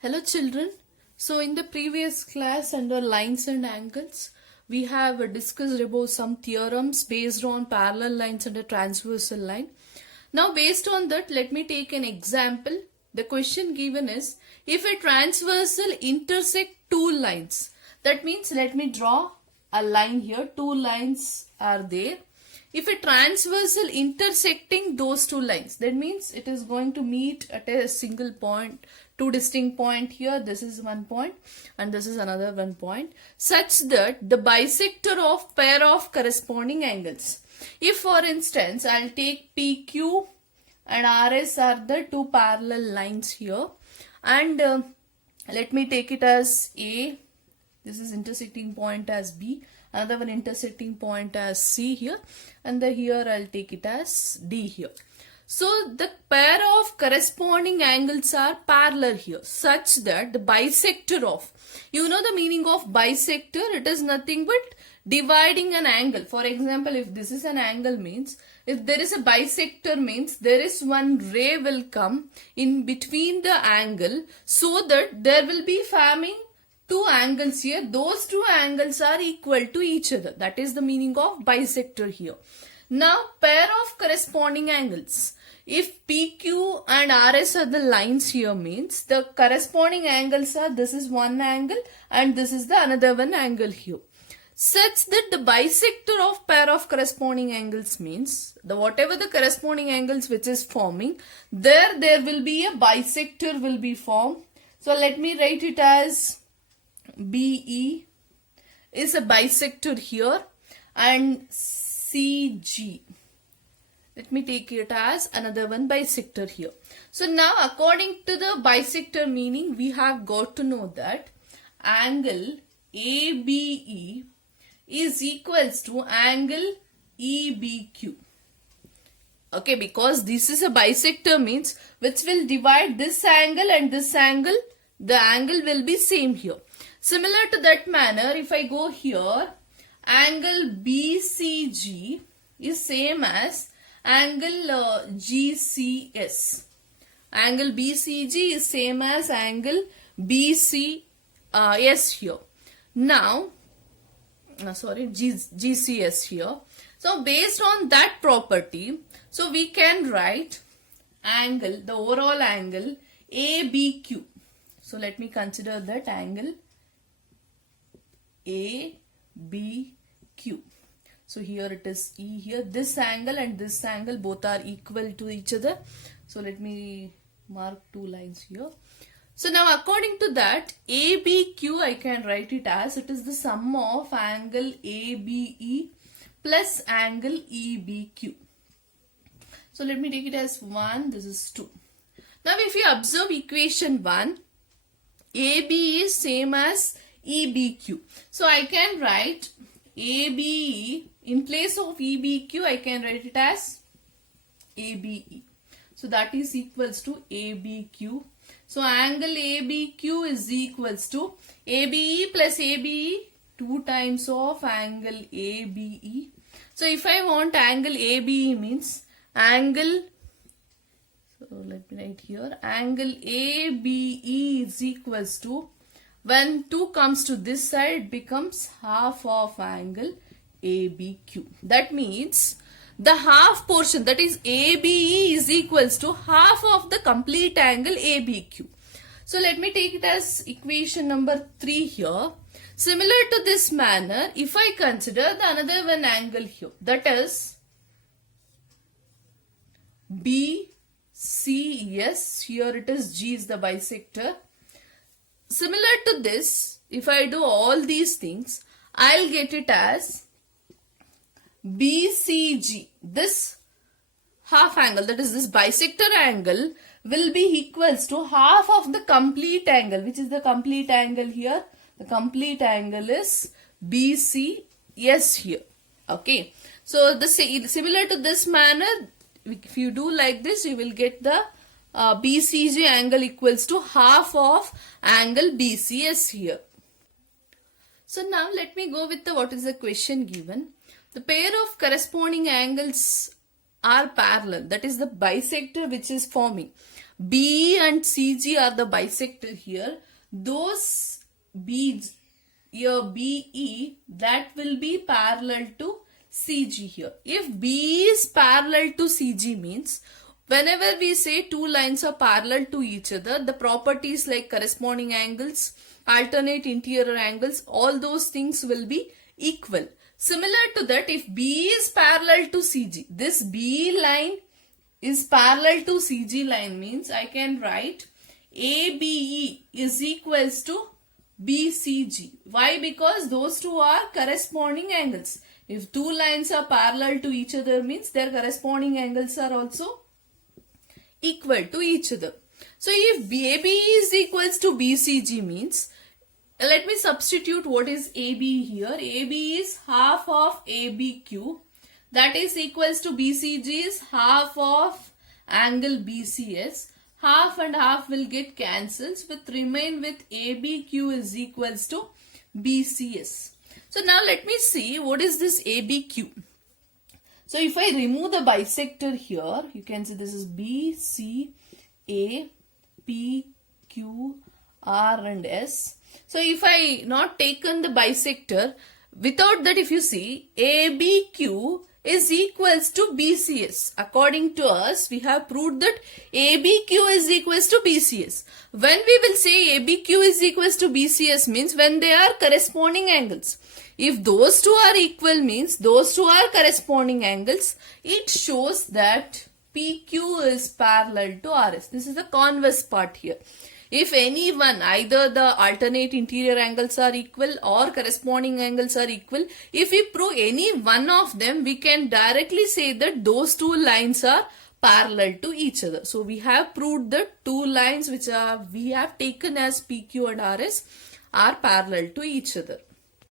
Hello children. So in the previous class under lines and angles, we have discussed about some theorems based on parallel lines and a transversal line. Now based on that, let me take an example. The question given is, if a transversal intersect two lines, that means let me draw a line here, two lines are there. If a transversal intersecting those two lines, that means it is going to meet at a single point, two distinct point here, this is one point and this is another one point, such that the bisector of pair of corresponding angles. If for instance, I'll take PQ and RS are the two parallel lines here, and let me take it as A, this is intersecting point as B, another one intersecting point as C here, and here I'll take it as D here. So the pair of corresponding angles are parallel here, such that the bisector of, you know the meaning of bisector, it is nothing but dividing an angle. For example, if this is an angle means, if there is a bisector means there is one ray will come in between the angle, so that there will be forming two angles here. Those two angles are equal to each other. That is the meaning of bisector here. Now pair of corresponding angles. If PQ and RS are the lines here means the corresponding angles are, this is one angle and this is the another one angle here. Such that the bisector of pair of corresponding angles means the whatever the corresponding angles which is forming, there will be a bisector will be formed. So let me write it as BE is a bisector here, and CG, let me take it as another one bisector here. So now according to the bisector meaning, we have got to know that angle ABE is equals to angle EBQ. Okay, because this is a bisector means which will divide this angle and this angle, the angle will be same here. Similar to that manner, if I go here, angle BCG is same as angle GCS. Angle BCG is same as angle BCS here. Now, GCS here. So based on that property, so we can write angle, the overall angle ABQ. So let me consider that angle ABQ. So here it is E here. This angle and this angle both are equal to each other. So let me mark two lines here. So now according to that, ABQ I can write it as, it is the sum of angle ABE plus angle EBQ. So let me take it as 1, this is 2. Now if you observe equation 1, AB is same as EBQ. So I can write ABE, in place of EBQ I can write it as ABE. So that is equals to ABQ. So angle ABQ is equals to ABE plus ABE, 2 times of angle ABE. So if I want angle ABE means angle, so let me write here, angle ABE is equals to, when 2 comes to this side, it becomes half of angle ABQ. That means the half portion, that is ABE, is equals to half of the complete angle ABQ. So let me take it as equation number 3 here. Similar to this manner, if I consider the another one angle here, that is BCS, here it is G is the bisector. Similar to this, if I do all these things, I'll get it as BCG. This half angle, that is this bisector angle, will be equals to half of the complete angle. Which is the complete angle here? The complete angle is BCS here. Okay. So the similar to this manner, if you do like this, you will get the BCG angle equals to half of angle BCS here. So now let me go with what is the question given. The pair of corresponding angles are parallel. That is the bisector which is forming. BE and CG are the bisector here. Those B's here BE, that will be parallel to CG here. If BE is parallel to CG means whenever we say two lines are parallel to each other, the properties like corresponding angles, alternate interior angles, all those things will be equal. Similar to that, if BE is parallel to CG, this BE line is parallel to CG line means I can write ABE is equals to BCG. Why? Because those two are corresponding angles. If two lines are parallel to each other means their corresponding angles are also equal to each other. So if AB is equals to BCG means, let me substitute what is AB here. AB is half of ABQ, that is equals to BCG is half of angle BCS. Half and half will get cancels, but remain with ABQ is equals to BCS. So now let me see what is this ABQ. So if I remove the bisector here, you can see this is B, C, A, P, Q, R and S. So if I not taken the bisector, without that if you see ABQ is equals to BCS. According to us, we have proved that ABQ is equals to BCS. When we will say ABQ is equals to BCS means when they are corresponding angles. If those two are equal means those two are corresponding angles, it shows that PQ is parallel to RS. This is the converse part here. If any one, either the alternate interior angles are equal or corresponding angles are equal, if we prove any one of them, we can directly say that those two lines are parallel to each other. So we have proved that two lines which we have taken as PQ and RS are parallel to each other.